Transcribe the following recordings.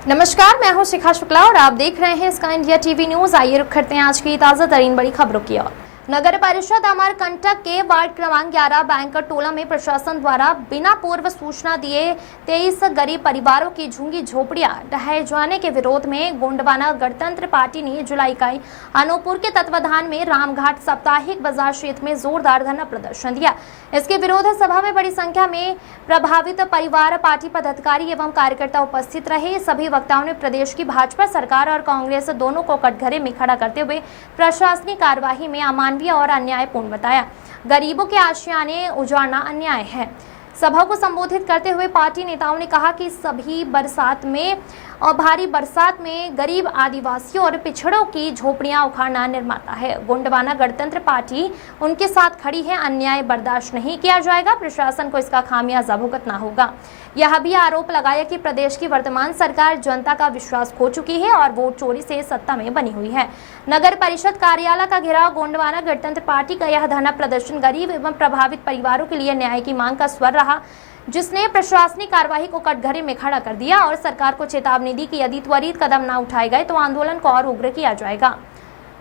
नमस्कार, मैं हूं शिखा शुक्ला और आप देख रहे हैं स्काई इंडिया टीवी न्यूज। आइए रुक करते हैं आज की ताजा तरीन बड़ी खबरों की ओर। नगर परिषद अमरकंटक के वार्ड क्रमांक 11 बैंकर टोला में प्रशासन द्वारा बिना पूर्व सूचना दिए 23 गरीब परिवारों की झुग्गी झोपड़ियां ढहाए जाने के विरोध में गोंडवाना गणतंत्र पार्टी ने जिला इकाई अनूपपुर के तत्वाधान में रामघाट साप्ताहिक बाजार क्षेत्र में जोरदार धरना प्रदर्शन दिया। इसके विरोध सभा में बड़ी संख्या में प्रभावित परिवार, पार्टी पदाधिकारी एवं कार्यकर्ता उपस्थित रहे। सभी वक्ताओं ने प्रदेश की भाजपा सरकार और कांग्रेस दोनों को कटघरे में खड़ा करते हुए प्रशासनिक कार्यवाही में अमानवीय और अन्यायपूर्ण बताया। गरीबों के आशियाने उजाड़ना अन्याय है। सभा को संबोधित करते हुए पार्टी नेताओं ने कहा कि सभी बरसात में और भारी बरसात में गरीब आदिवासियों और पिछड़ों की झोपड़ियां उखाड़ना निर्माता है। गोंडवाना गणतंत्र पार्टी उनके साथ खड़ी है। अन्याय बर्दाश्त नहीं किया जाएगा। प्रशासन को इसका खामियाजा भुगतना होगा। यह भी आरोप लगाया कि प्रदेश की वर्तमान सरकार जनता का विश्वास खो चुकी है और वोट चोरी से सत्ता में बनी हुई है। नगर परिषद कार्यालय का घेराव गोंडवाना गणतंत्र पार्टी का यह धरना प्रदर्शन गरीब एवं प्रभावित परिवारों के लिए न्याय की मांग का स्वर रहा, जिसने प्रशासनिक कार्यवाही को कटघरे में खड़ा कर दिया और सरकार को चेतावनी दी कि यदि त्वरित कदम न उठाए गए तो आंदोलन को और उग्र किया जाएगा।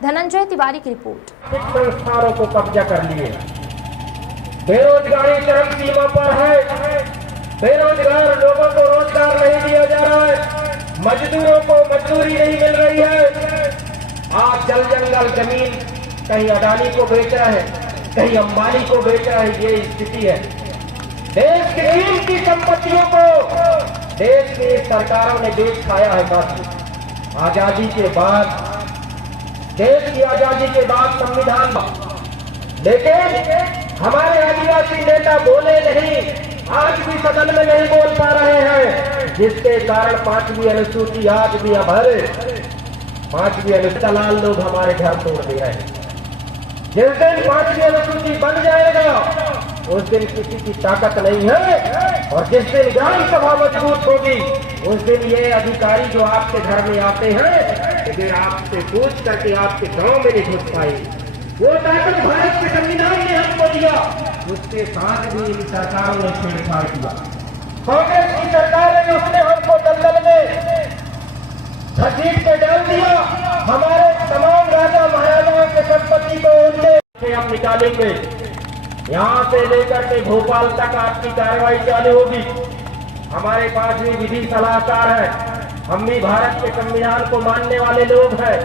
धनंजय तिवारी की रिपोर्ट। संस्थानों को कब्जा कर लिए, बेरोजगारी चरम सीमा पर है। बेरोजगार लोगों को रोजगार नहीं दिया जा रहा है, मजदूरों को मजदूरी नहीं मिल रही है। आज जल जंगल जमीन कहीं अडानी को बेच रहा है, कहीं अंबानी को बेच रहा है। ये स्थिति है। देश की कीमती संपत्तियों को देश की सरकारों ने बेच खाया है। काफी आजादी के बाद, देश की आजादी के बाद संविधान, लेकिन हमारे आदिवासी नेता बोले नहीं, आज भी सदन में नहीं बोल पा रहे हैं, जिसके कारण 5वीं अनुसूची आज भी अभर। 5वीं अनुसूची लाल लोग हमारे घर तोड़ दिया है। जिस दिन 5वीं अनुसूची बन जाएगा उस दिन किसी की ताकत नहीं है, और जिस दिन विधानसभा मजबूत होगी उस दिन ये अधिकारी जो आपके घर में आते हैं फिर आपसे पूछ करके आपके गांव में नहीं घुस पाए। वो ताकत भारत के संविधान ने हमको दिया, उसके साथ भी इन सरकारों ने छेड़छाड़ किया। कांग्रेस की सरकार है, उसने हमको दलदल में घसीट के डाल दिया। हमारे तमाम राजा महाराजाओं की संपत्ति को उनसे हम निकालेंगे। यहाँ से लेकर के भोपाल तक आपकी कार्रवाई चालू होगी। हमारे पास भी विधि सलाहकार है, हम भी भारत के संविधान को मानने वाले लोग हैं,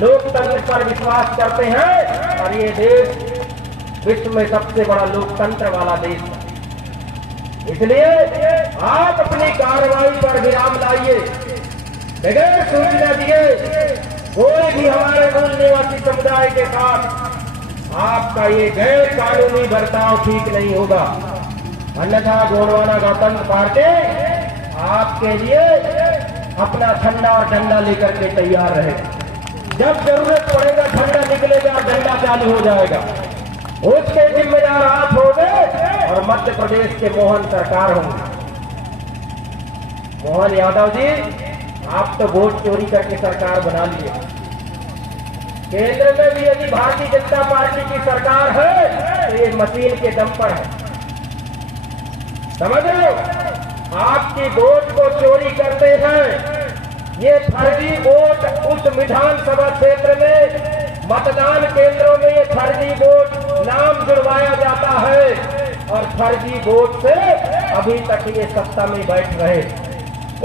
लोकतंत्र पर विश्वास करते हैं, और ये देश विश्व में सबसे बड़ा लोकतंत्र वाला देश है। इसलिए आप अपनी कार्रवाई पर विराम लाइए। बगैर सूचना दिए कोई भी हमारे मूल निवासी समुदाय के साथ आपका ये गैर कानूनी बर्ताव ठीक नहीं होगा। अन्यथा गोंडवाना गणतंत्र पार्टी आपके लिए अपना झंडा और डंडा लेकर के तैयार रहे। जब जरूरत पड़ेगा झंडा निकलेगा, डंडा चालू हो जाएगा। उसके जिम्मेदार आप होंगे और मध्य प्रदेश के मोहन सरकार होंगे। मोहन यादव जी, आप तो वोट चोरी करके सरकार बना लिए। केंद्र में भी यदि भारतीय जनता पार्टी की सरकार है तो ये मशीन के दम पर है। समझ रहे हो? आपकी वोट को चोरी करते हैं। ये फर्जी वोट उस विधानसभा क्षेत्र में मतदान केंद्रों में ये फर्जी वोट नाम जुड़वाया जाता है, और फर्जी वोट से अभी तक ये सत्ता में बैठ रहे।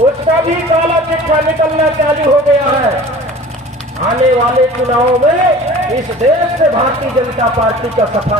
उसका भी काला चिट्ठा निकलना चालू हो गया है। आने वाले चुनावों में इस देश से भारतीय जनता पार्टी का सफा